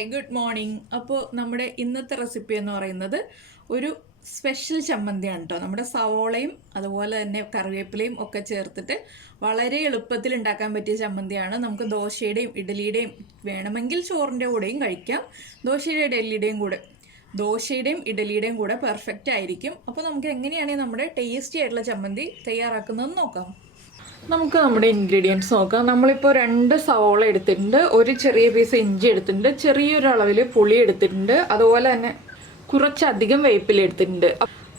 Hi good morning. അപ്പോൾ നമ്മുടെ ഇന്നത്തെ റെസിപ്പി എന്ന് പറയുന്നത് ഒരു സ്പെഷ്യൽ ചമ്മന്തിയാണ് കേട്ടോ. നമ്മുടെ സവോളയും അതുപോലെ തന്നെ കറിവേപ്പിലയും ഒക്കെ ചേർത്തിട്ട് വളരെ എളുപ്പത്തിൽ ഉണ്ടാക്കാൻ പറ്റിയ ചമ്മന്തിയാണ്. നമുക്ക് ദോശയുടെയും ഇഡലിയുടെയും വേണമെങ്കിൽ ചോറിൻ്റെ കൂടെയും കഴിക്കാം. ദോശയുടെയും ഇഡലിയുടെയും കൂടെ പെർഫെക്റ്റ് ആയിരിക്കും. അപ്പോൾ നമുക്ക് എങ്ങനെയാണ് നമ്മുടെ ടേസ്റ്റി ആയിട്ടുള്ള ചമ്മന്തി തയ്യാറാക്കുന്നതെന്ന് നോക്കാം. നമുക്ക് നമ്മുടെ ഇൻഗ്രീഡിയൻസ് നോക്കാം. നമ്മളിപ്പോൾ 2 സവോള എടുത്തിട്ടുണ്ട്, ഒരു ചെറിയ പീസ് ഇഞ്ചി എടുത്തിട്ടുണ്ട്, ചെറിയൊരു അളവിൽ പുളി എടുത്തിട്ടുണ്ട്, അതുപോലെ തന്നെ കുറച്ചധികം വേപ്പില എടുത്തിട്ടുണ്ട്.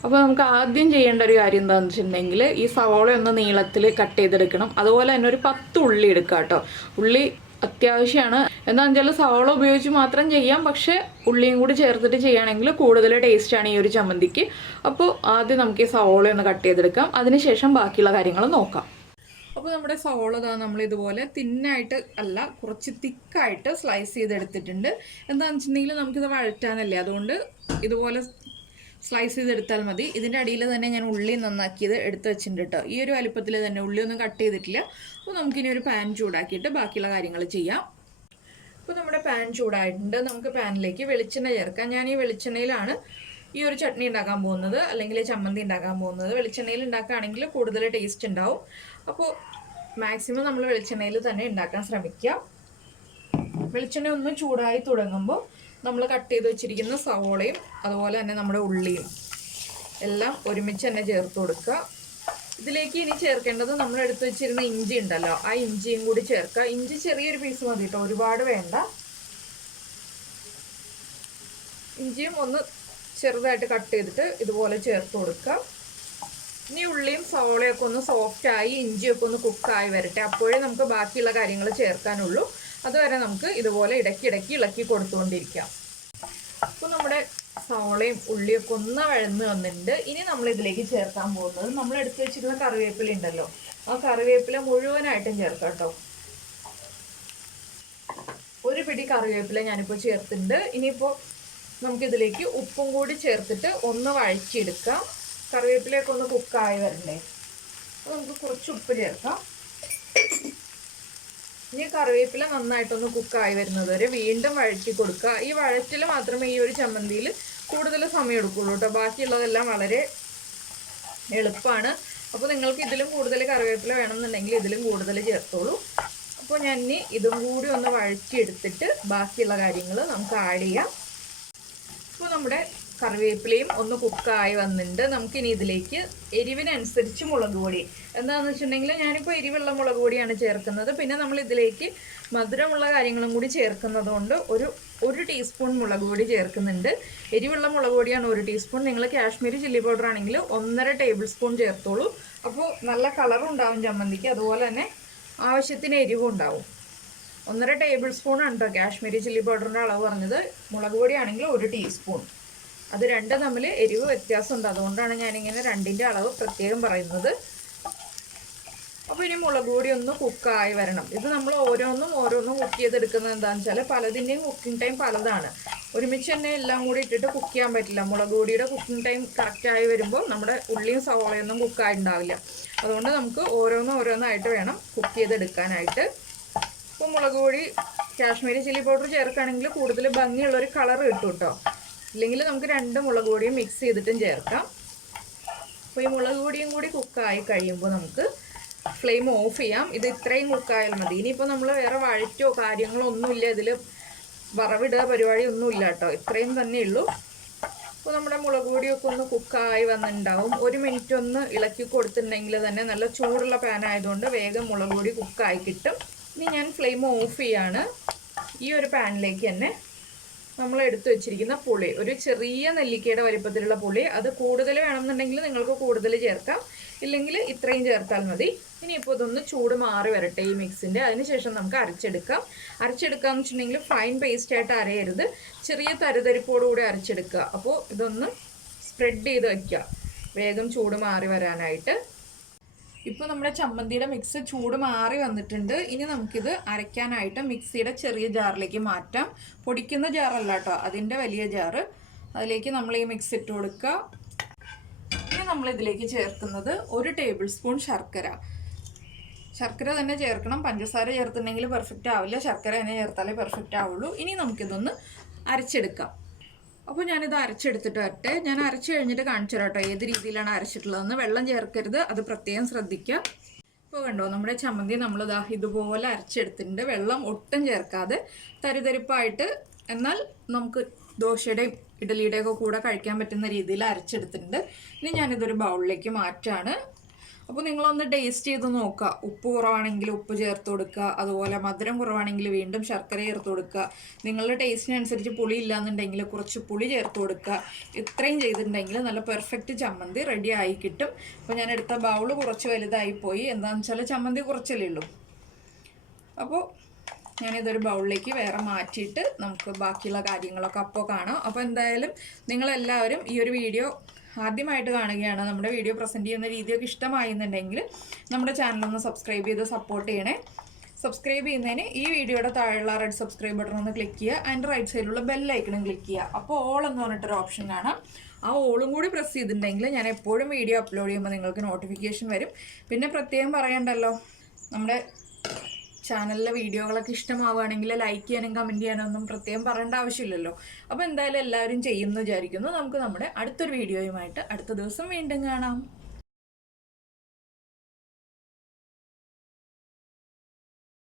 അപ്പോൾ നമുക്ക് ആദ്യം ചെയ്യേണ്ട ഒരു കാര്യം എന്താണെന്ന് വെച്ചിട്ടുണ്ടെങ്കിൽ ഈ സവോള ഒന്ന് നീളത്തിൽ കട്ട് ചെയ്തെടുക്കണം. അതുപോലെ തന്നെ ഒരു 10 ഉള്ളി എടുക്കുക കേട്ടോ. ഉള്ളി അത്യാവശ്യമാണ്. എന്താണെന്ന് വെച്ചാൽ സവോള ഉപയോഗിച്ച് മാത്രം ചെയ്യാം, പക്ഷേ ഉള്ളിയും കൂടി ചേർത്തിട്ട് ചെയ്യുകയാണെങ്കിൽ കൂടുതൽ ടേസ്റ്റാണ് ഈ ഒരു ചമ്മന്തിക്ക്. അപ്പോൾ ആദ്യം നമുക്ക് ഈ സവോള ഒന്ന് കട്ട് ചെയ്തെടുക്കാം, അതിനുശേഷം ബാക്കിയുള്ള കാര്യങ്ങൾ നോക്കാം. അപ്പോൾ നമ്മുടെ സവോള നമ്മൾ ഇതുപോലെ തിന്നായിട്ട് അല്ല, കുറച്ച് തിക്കായിട്ട് സ്ലൈസ് ചെയ്തെടുത്തിട്ടുണ്ട്. എന്താണെന്ന് വെച്ചിട്ടുണ്ടെങ്കിൽ നമുക്കിത് വഴറ്റാനല്ലേ, അതുകൊണ്ട് ഇതുപോലെ സ്ലൈസ് ചെയ്തെടുത്താൽ മതി. ഇതിൻ്റെ അടിയിൽ തന്നെ ഞാൻ ഉള്ളി നന്നാക്കിയത് എടുത്ത് വെച്ചിട്ടുണ്ട് കേട്ടോ. ഈ ഒരു വലുപ്പത്തിൽ തന്നെ, ഉള്ളിയൊന്നും കട്ട് ചെയ്തിട്ടില്ല. അപ്പോൾ നമുക്കിനി ഒരു പാൻ ചൂടാക്കിയിട്ട് ബാക്കിയുള്ള കാര്യങ്ങൾ ചെയ്യാം. അപ്പോൾ നമ്മുടെ പാൻ ചൂടായിട്ടുണ്ട്. നമുക്ക് പാനിലേക്ക് വെളിച്ചെണ്ണ ചേർക്കാം. ഞാൻ ഈ വെളിച്ചെണ്ണയിലാണ് ഈ ഒരു ചട്നി ഉണ്ടാക്കാൻ പോകുന്നത്, അല്ലെങ്കിൽ ചമ്മന്തി ഉണ്ടാക്കാൻ പോകുന്നത്. വെളിച്ചെണ്ണയിൽ ഉണ്ടാക്കുകയാണെങ്കിൽ കൂടുതൽ ടേസ്റ്റ് ഉണ്ടാവും. അപ്പോൾ മാക്സിമം നമ്മൾ വെളിച്ചെണ്ണയിൽ തന്നെ ഉണ്ടാക്കാൻ ശ്രമിക്കുക. വെളിച്ചെണ്ണ ഒന്ന് ചൂടായി തുടങ്ങുമ്പോൾ നമ്മൾ കട്ട് ചെയ്ത് വെച്ചിരിക്കുന്ന സവോളയും അതുപോലെ തന്നെ നമ്മുടെ ഉള്ളിയും എല്ലാം ഒരുമിച്ച് തന്നെ ചേർത്ത് കൊടുക്കുക. ഇതിലേക്ക് ഇനി ചേർക്കേണ്ടത് നമ്മൾ എടുത്ത് വെച്ചിരുന്ന ഇഞ്ചി ഉണ്ടല്ലോ, ആ ഇഞ്ചിയും കൂടി ചേർക്കുക. ഇഞ്ചി ചെറിയൊരു പീസ് മതി കേട്ടോ, ഒരുപാട് വേണ്ട. ഇഞ്ചിയും ഒന്ന് ചെറുതായിട്ട് കട്ട് ചെയ്തിട്ട് ഇതുപോലെ ചേർത്ത് കൊടുക്കുക. ഇനി ഉള്ളിയും സവോളയൊക്കെ ഒന്ന് സോഫ്റ്റായി ഇഞ്ചിയൊക്കെ ഒന്ന് കുക്കായി വരട്ടെ, അപ്പോഴേ നമുക്ക് ബാക്കിയുള്ള കാര്യങ്ങൾ ചേർക്കാനുള്ളൂ. അതുവരെ നമുക്ക് ഇതുപോലെ ഇടയ്ക്കിടയ്ക്ക് ഇളക്കി കൊടുത്തുകൊണ്ടിരിക്കാം. അപ്പോൾ നമ്മുടെ സവോളയും ഉള്ളിയൊക്കെ ഒന്ന് വഴന്ന് വന്നിട്ടുണ്ട്. ഇനി നമ്മൾ ഇതിലേക്ക് ചേർക്കാൻ പോകുന്നത് നമ്മൾ എടുത്ത് വെച്ചിരുന്ന കറിവേപ്പില ഉണ്ടല്ലോ, ആ കറിവേപ്പില മുഴുവനായിട്ടും ചേർക്കാം കേട്ടോ. ഒരു പിടി കറിവേപ്പില ഞാനിപ്പോൾ ചേർത്തിട്ടുണ്ട്. ഇനിയിപ്പോൾ നമുക്കിതിലേക്ക് ഉപ്പും കൂടി ചേർത്തിട്ട് ഒന്ന് വഴറ്റിയെടുക്കാം. കറിവേപ്പിലയൊക്കെ ഒന്ന് കുക്കായി വരണ്ടേ, അപ്പോൾ നമുക്ക് കുറച്ച് ഉപ്പ് ചേർക്കാം. ഇനി കറിവേപ്പില നന്നായിട്ടൊന്ന് കുക്കായി വരുന്നത് വരെ വീണ്ടും വഴറ്റി കൊടുക്കുക. ഈ വഴറ്റിൽ മാത്രമേ ഈ ഒരു ചമ്മന്തിയിൽ കൂടുതൽ സമയം എടുക്കുള്ളൂ കേട്ടോ. ബാക്കിയുള്ളതെല്ലാം വളരെ എളുപ്പമാണ്. അപ്പോൾ നിങ്ങൾക്ക് ഇതിലും കൂടുതൽ കറിവേപ്പില വേണമെന്നുണ്ടെങ്കിൽ ഇതിലും കൂടുതൽ ചേർത്തോളൂ. അപ്പോൾ ഞാൻ ഇനി ഇതും കൂടി ഒന്ന് വഴറ്റിയെടുത്തിട്ട് ബാക്കിയുള്ള കാര്യങ്ങൾ നമുക്ക് ആഡ് ചെയ്യാം. ഇപ്പോൾ നമ്മുടെ കറിവേപ്പിലയും ഒന്ന് കുക്കായി വന്നിട്ടുണ്ട്. നമുക്കിനി ഇതിലേക്ക് എരിവിനനുസരിച്ച് മുളക് പൊടി, എന്താണെന്ന് വെച്ചിട്ടുണ്ടെങ്കിൽ ഞാനിപ്പോൾ എരിവുള്ള മുളക് പൊടിയാണ് ചേർക്കുന്നത്. പിന്നെ നമ്മൾ ഇതിലേക്ക് മധുരമുള്ള കാര്യങ്ങളും കൂടി ചേർക്കുന്നത് കൊണ്ട് ഒരു ടീസ്പൂൺ മുളക് പൊടി ചേർക്കുന്നുണ്ട്. എരിവുള്ള മുളക് പൊടിയാണ് 1 ടീസ്പൂൺ. നിങ്ങൾ കാശ്മീരി ചില്ലി പൗഡർ ആണെങ്കിൽ 1.5 ടേബിൾ സ്പൂൺ ചേർത്തോളൂ. അപ്പോൾ നല്ല കളറും ഉണ്ടാവും ചമ്മന്തിക്ക്, അതുപോലെ തന്നെ ആവശ്യത്തിന് എരിവും ഉണ്ടാവും. 1.5 ടേബിൾ സ്പൂൺ ആണ് കേട്ടോ കാശ്മീരി ചില്ലി പൗഡറിൻ്റെ അളവ് പറഞ്ഞത്. മുളക് പൊടിയാണെങ്കിൽ 1 ടീസ്പൂൺ. അത് രണ്ടും തമ്മിൽ എരിവ് വ്യത്യാസമുണ്ട്, അതുകൊണ്ടാണ് ഞാനിങ്ങനെ 2ൻ്റെ അളവ് പ്രത്യേകം പറയുന്നത്. അപ്പോൾ ഇനി മുളക് പൊടി ഒന്ന് കുക്കായി വരണം. ഇത് നമ്മൾ ഓരോന്നും കുക്ക് ചെയ്തെടുക്കുന്നത് എന്താണെന്ന് വെച്ചാൽ പലതിൻ്റെയും കുക്കിംഗ് ടൈം പലതാണ്. ഒരുമിച്ച് തന്നെ എല്ലാം കൂടി ഇട്ടിട്ട് കുക്ക് ചെയ്യാൻ പറ്റില്ല. മുളക് പൊടിയുടെ കുക്കിംഗ് ടൈം കറക്റ്റായി വരുമ്പോൾ നമ്മുടെ ഉള്ളിയും സവോളയൊന്നും കുക്കായി ഉണ്ടാവില്ല. അതുകൊണ്ട് നമുക്ക് ഓരോന്നായിട്ട് വേണം കുക്ക് ചെയ്തെടുക്കാനായിട്ട്. ഇപ്പോൾ മുളക് പൊടി കാശ്മീരി ചില്ലി പൗഡർ ചേർക്കുകയാണെങ്കിൽ കൂടുതൽ ഭംഗിയുള്ളൊരു കളർ കിട്ടും കേട്ടോ. ഇല്ലെങ്കിൽ നമുക്ക് 2 മുളക് പൊടിയും മിക്സ് ചെയ്തിട്ടും ചേർക്കാം. അപ്പോൾ ഈ മുളക് പൊടിയും കൂടി കുക്കായി കഴിയുമ്പോൾ നമുക്ക് ഫ്ലെയിം ഓഫ് ചെയ്യാം. ഇത് ഇത്രയും കുക്കായാൽ മതി. ഇനിയിപ്പോൾ നമ്മൾ വേറെ വഴറ്റോ കാര്യങ്ങളോ ഒന്നുമില്ല, ഇതിൽ വറവിടുക പരിപാടി ഒന്നുമില്ല കേട്ടോ, ഇത്രയും തന്നെ ഉള്ളൂ. അപ്പോൾ നമ്മുടെ മുളക് പൊടിയൊക്കെ ഒന്ന് കുക്കായി വന്നിട്ടുണ്ടാവും. 1 മിനിറ്റ് ഒന്ന് ഇളക്കി കൊടുത്തിട്ടുണ്ടെങ്കിൽ തന്നെ നല്ല ചൂടുള്ള പാൻ ആയതുകൊണ്ട് വേഗം മുളക് പൊടി കുക്കായി കിട്ടും. ഇനി ഞാൻ ഫ്ലെയിം ഓഫ് ചെയ്യാണ്. ഈ ഒരു പാനിലേക്ക് തന്നെ നമ്മൾ എടുത്തു വെച്ചിരിക്കുന്ന പുളി, ഒരു ചെറിയ നെല്ലിക്കയുടെ വലിപ്പത്തിലുള്ള പുളി, അത് കൂടുതൽ വേണമെന്നുണ്ടെങ്കിൽ നിങ്ങൾക്ക് കൂടുതൽ ചേർക്കാം, ഇല്ലെങ്കിൽ ഇത്രയും ചേർത്താൽ മതി. ഇനിയിപ്പോൾ ഇതൊന്ന് ചൂട് മാറി വരട്ടെ ഈ മിക്സിൻ്റെ. അതിനുശേഷം നമുക്ക് അരച്ചെടുക്കാമെന്ന് വെച്ചിട്ടുണ്ടെങ്കിൽ ഫൈൻ പേസ്റ്റായിട്ട് അരയരുത്, ചെറിയ തരിതരിപ്പോടുകൂടി അരച്ചെടുക്കുക. അപ്പോൾ ഇതൊന്ന് സ്പ്രെഡ് ചെയ്ത് വയ്ക്കുക വേഗം ചൂട് മാറി വരാനായിട്ട്. ഇപ്പോൾ നമ്മുടെ ചമ്മന്തിയുടെ മിക്സ് ചൂട് മാറി വന്നിട്ടുണ്ട്. ഇനി നമുക്കിത് അരയ്ക്കാനായിട്ട് മിക്സിയുടെ ചെറിയ ജാറിലേക്ക് മാറ്റാം. പൊടിക്കുന്ന ജാറല്ല കേട്ടോ, അതിൻ്റെ വലിയ ജാറ്. അതിലേക്ക് നമ്മൾ ഈ മിക്സ് ഇട്ട് കൊടുക്കുക. ഇനി നമ്മളിതിലേക്ക് ചേർക്കുന്നത് 1 ടേബിൾ സ്പൂൺ ശർക്കര. ശർക്കര തന്നെ ചേർക്കണം. പഞ്ചസാര ചേർത്തിട്ടുണ്ടെങ്കിൽ പെർഫെക്റ്റ് ആവില്ല, ശർക്കര തന്നെ ചേർത്താലേ പെർഫെക്റ്റ് ആവുള്ളൂ. ഇനി നമുക്കിതൊന്ന് അരച്ചെടുക്കാം. അപ്പോൾ ഞാനിത് അരച്ചെടുത്തിട്ട് വരട്ടെ. ഞാൻ അരച്ച് കഴിഞ്ഞിട്ട് കാണിച്ചു തരാം കേട്ടോ ഏത് രീതിയിലാണ് അരച്ചിട്ടുള്ളതെന്ന്. വെള്ളം ചേർക്കരുത്, അത് പ്രത്യേകം ശ്രദ്ധിക്കുക. ഇപ്പോൾ കണ്ടോ നമ്മുടെ ചമ്മന്തി നമ്മളിതാ ഇതുപോലെ അരച്ചെടുത്തിട്ടുണ്ട്. വെള്ളം ഒട്ടും ചേർക്കാതെ തരിതരിപ്പായിട്ട്, എന്നാൽ നമുക്ക് ദോശയുടെയും ഇഡലിയുടെയും ഒക്കെ കൂടെ കഴിക്കാൻ പറ്റുന്ന രീതിയിൽ അരച്ചെടുത്തിട്ടുണ്ട്. ഇനി ഞാനിതൊരു ബൗളിലേക്ക് മാറ്റാണ്. അപ്പോൾ നിങ്ങളൊന്ന് ടേസ്റ്റ് ചെയ്ത് നോക്കുക. ഉപ്പ് കുറവാണെങ്കിൽ ഉപ്പ് ചേർത്ത് കൊടുക്കുക, അതുപോലെ മധുരം കുറവാണെങ്കിൽ വീണ്ടും ശർക്കര ചേർത്ത് കൊടുക്കുക. നിങ്ങളുടെ ടേസ്റ്റിനനുസരിച്ച് പുളി ഇല്ലാന്നുണ്ടെങ്കിൽ കുറച്ച് പുളി ചേർത്ത് കൊടുക്കുക. ഇത്രയും ചെയ്തിട്ടുണ്ടെങ്കിൽ നല്ല പെർഫെക്റ്റ് ചമ്മന്തി റെഡി ആയി കിട്ടും. അപ്പോൾ ഞാൻ എടുത്ത ബൗള് കുറച്ച് വലുതായിപ്പോയി, എന്താണെന്ന് വെച്ചാൽ ചമ്മന്തി കുറച്ചല്ലേ ഉള്ളൂ. അപ്പോൾ ഞാനിതൊരു ബൗളിലേക്ക് വേറെ മാറ്റിയിട്ട് നമുക്ക് ബാക്കിയുള്ള കാര്യങ്ങളൊക്കെ അപ്പോൾ കാണാം. അപ്പോൾ എന്തായാലും നിങ്ങളെല്ലാവരും ഈ ഒരു വീഡിയോ ആദ്യമായിട്ട് കാണുകയാണ്, നമ്മുടെ വീഡിയോ പ്രസൻറ്റ് ചെയ്യുന്ന രീതിയൊക്കെ ഇഷ്ടമായിരുന്നുണ്ടെങ്കിൽ നമ്മുടെ ചാനലൊന്ന് സബ്സ്ക്രൈബ് ചെയ്ത് സപ്പോർട്ട് ചെയ്യണേ. സബ്സ്ക്രൈബ് ചെയ്യുന്നതിന് ഈ വീഡിയോയുടെ താഴെയുള്ള റെഡ് സബ്സ്ക്രൈബ് ബട്ടൺ ഒന്ന് ക്ലിക്ക് ചെയ്യുക. അതിൻ്റെ റൈറ്റ് സൈഡിലുള്ള ബെല്ലൈക്കണും ക്ലിക്ക് ചെയ്യുക. അപ്പോൾ ഓൾ എന്ന് പറഞ്ഞിട്ടൊരു ഓപ്ഷൻ കാണാം. ആ ഓളും കൂടി പ്രസ് ചെയ്തിട്ടുണ്ടെങ്കിൽ ഞാൻ എപ്പോഴും വീഡിയോ അപ്ലോഡ് ചെയ്യുമ്പോൾ നിങ്ങൾക്ക് നോട്ടിഫിക്കേഷൻ വരും. പിന്നെ പ്രത്യേകം പറയണ്ടല്ലോ, നമ്മുടെ ചാനലിലെ വീഡിയോകളൊക്കെ ഇഷ്ടമാവുകയാണെങ്കിൽ ലൈക്ക് ചെയ്യാനും കമൻറ്റ് ചെയ്യാനും ഒന്നും പ്രത്യേകം പറയേണ്ട ആവശ്യമില്ലല്ലോ. അപ്പോൾ എന്തായാലും എല്ലാവരും ചെയ്യുമെന്ന് വിചാരിക്കുന്നു. നമുക്ക് നമ്മുടെ അടുത്തൊരു വീഡിയോയുമായിട്ട് അടുത്ത ദിവസം വീണ്ടും കാണാം.